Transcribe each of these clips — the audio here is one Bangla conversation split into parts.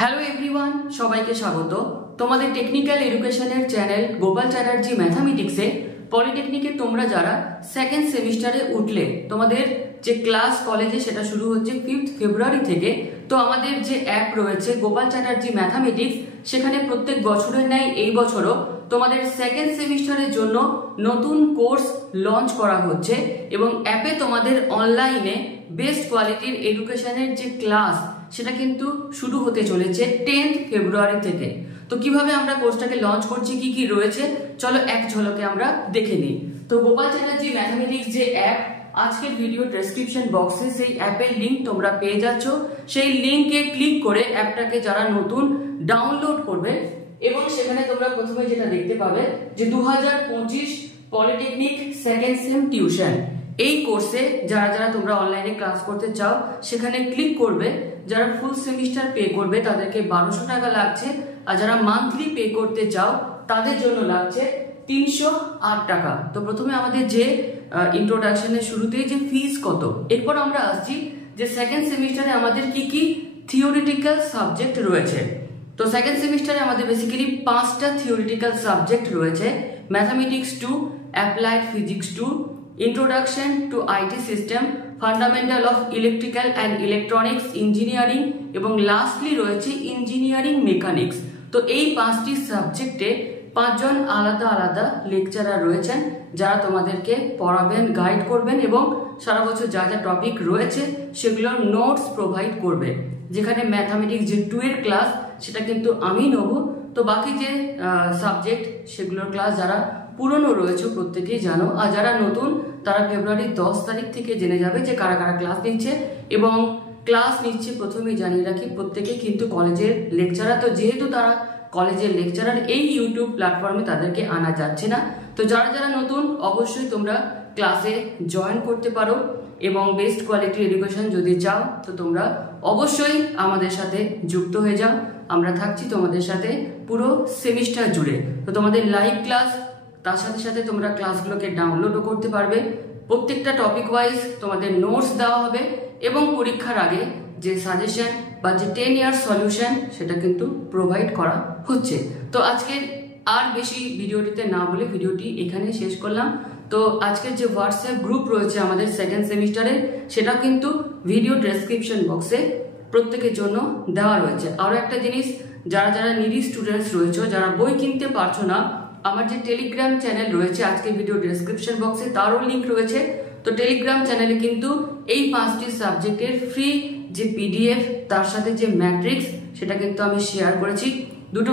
হ্যালো এভরিওয়ান, সবাইকে স্বাগত। তোমাদের টেকনিক্যাল এডুকেশনের চ্যানেল গোপাল চ্যাটার্জি ম্যাথামেটিক্সে পলিটেকনিকে তোমরা যারা সেকেন্ড সেমিস্টারে উঠলে, তোমাদের যে ক্লাস কলেজে সেটা শুরু হচ্ছে 5 ফেব্রুয়ারি থেকে। তো আমাদের যে অ্যাপ রয়েছে গোপাল চ্যাটার্জি ম্যাথামেটিক্স, সেখানে প্রত্যেক বছরের ন্যায় এই বছরও তোমাদের সেকেন্ড সেমিস্টারের জন্য নতুন কোর্স লঞ্চ করা হচ্ছে এবং অ্যাপে তোমাদের অনলাইনে বেস্ট কোয়ালিটির এডুকেশনের যে ক্লাস সেটা কিন্তু শুরু হতে চলেছে 10 ফেব্রুয়ারি থেকে। তো কিভাবে আমরা কোর্সটাকে লঞ্চ করছি, কি কি রয়েছে, চলো এক ঝলকে আমরা দেখে নিই। তো গোপাল চ্যাটার্জি ম্যাথামেটিক্স যে অ্যাপ, আজকের ভিডিও ডেসক্রিপশন বক্সে সেই অ্যাপের লিঙ্ক তোমরা পেয়ে যাচ্ছ। সেই লিঙ্কে ক্লিক করে অ্যাপটাকে যারা নতুন ডাউনলোড করবে এবং সেখানে তোমরা প্রথমে যেটা দেখতে পাবে যে 2025 পলিটেকনিক সেকেন্ড সেম টিউশন, এই কোর্সে যারা যারা তোমরা অনলাইনে ক্লাস করতে চাও সেখানে ক্লিক করবে। যারা ফুল সেমিস্টার পে করবে তাদেরকে 1200 টাকা লাগছে, আর যারা মান্থলি পে করতে চাও তাদের জন্য লাগছে 308 টাকা। তো প্রথমে আমাদের যে ইন্ট্রোডাকশনের শুরুতেই যে ফিস কত, এরপর আমরা আসছি যে সেকেন্ড সেমিস্টারে আমাদের কি কি থিওরিটিক্যাল সাবজেক্ট রয়েছে। তো সেকেন্ড সেমিস্টারে আমাদের বেসিক্যালি 5টা থিওরিটিক্যাল সাবজেক্ট রয়েছে: mathematics 2, applied physics 2, introduction to IT system, fundamental of electrical and electronics engineering এবং লাস্টলি রয়েছে ইঞ্জিনিয়ারিং মেকানিক্স। তো এই 5টি সাবজেক্টে 5 জন আলাদা আলাদা লেকচারার রয়েছেন যারা তোমাদেরকে পড়াবেন, গাইড করবেন এবং সারা বছর যা যা টপিক রয়েছে সেগুলোর নোটস প্রোভাইড করবে। যেখানে ম্যাথামেটিক্স যে 2 এর ক্লাস সেটা কিন্তু আমি নেব। তো বাকি যে সাবজেক্ট সেগুলোর ক্লাস যারা পুরনো রয়েছে প্রত্যেকেই জানো, আর যারা নতুন তারা ফেব্রুয়ারির 10 তারিখ থেকে জেনে যাবে যে কারা কারা ক্লাস নিচ্ছে। এবং ক্লাস নিচ্ছে প্রথমেই জানিয়ে রাখি, প্রত্যেকে কিন্তু কলেজের লেকচারার। তো যেহেতু তারা কলেজের লেকচারার, এই ইউটিউব প্ল্যাটফর্মে তাদেরকে আনা যাচ্ছে না। তো যারা যারা নতুন অবশ্যই তোমরা ক্লাসে জয়েন করতে পারো এবং বেস্ট কোয়ালিটির এডুকেশন যদি চাও তো তোমরা অবশ্যই আমাদের সাথে যুক্ত হয়ে যাও। আমরা থাকছি তোমাদের সাথে পুরো সেমিস্টার জুড়ে। তো তোমাদের লাইভ ক্লাস, তার সাথে সাথে তোমরা ক্লাসগুলোকে ডাউনলোডও করতে পারবে। প্রত্যেকটা টপিক ওয়াইজ তোমাদের নোটস দেওয়া হবে এবং পরীক্ষার আগে যে সাজেশন বা যে 10 ইয়ার সলিউশন সেটা কিন্তু প্রোভাইড করা হচ্ছে। তো আজকের আর বেশি ভিডিওটিতে না বলে ভিডিওটি এখানে শেষ করলাম। তো আজকের যে হোয়াটসঅ্যাপ গ্রুপ রয়েছে আমাদের সেকেন্ড সেমিস্টারে, সেটা কিন্তু ভিডিও ডেসক্রিপশন বক্সে প্রত্যেকের জন্য দেওয়া রয়েছে। আরও একটা জিনিস, যারা যারা নিডি স্টুডেন্টস রয়েছে, যারা বই কিনতে পারছো না, আমার যে টেলিগ্রাম চ্যানেল রয়েছে আজকে ভিডিও ডেসক্রিপশন বক্সে তারও লিঙ্ক রয়েছে। তো টেলিগ্রাম চ্যানেলে কিন্তু এই 5টি সাবজেক্টের ফ্রি যে পিডিএফ, তার সাথে যে ম্যাট্রিক্স সেটা কিন্তু আমি শেয়ার করেছি। দুটো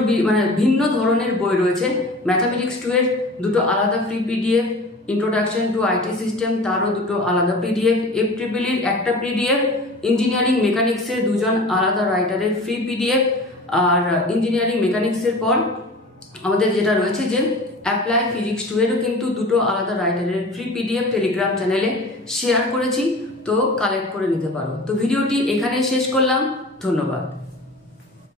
ভিন্ন ধরনের বই রয়েছে। ম্যাথামেটিক্স 2 এর 2টো আলাদা free PDF, introduction to IT system তারও 2টো আলাদা পিডিএফ, FEEEর একটা পিডিএফ, ইঞ্জিনিয়ারিং মেকানিক্সের 2 জন আলাদা রাইটারের ফ্রি পিডিএফ, আর ইঞ্জিনিয়ারিং মেকানিক্সের পর আমাদের যেটা রয়েছে যে অ্যাপ্লাইড ফিজিক্স 2 এরও কিন্তু 2টো আলাদা রাইটারের ফ্রি পিডিএফ টেলিগ্রাম চ্যানেলে শেয়ার করেছি। তো কালেক্ট করে নিতে পারো। তো ভিডিওটি এখানে শেষ করলাম, ধন্যবাদ।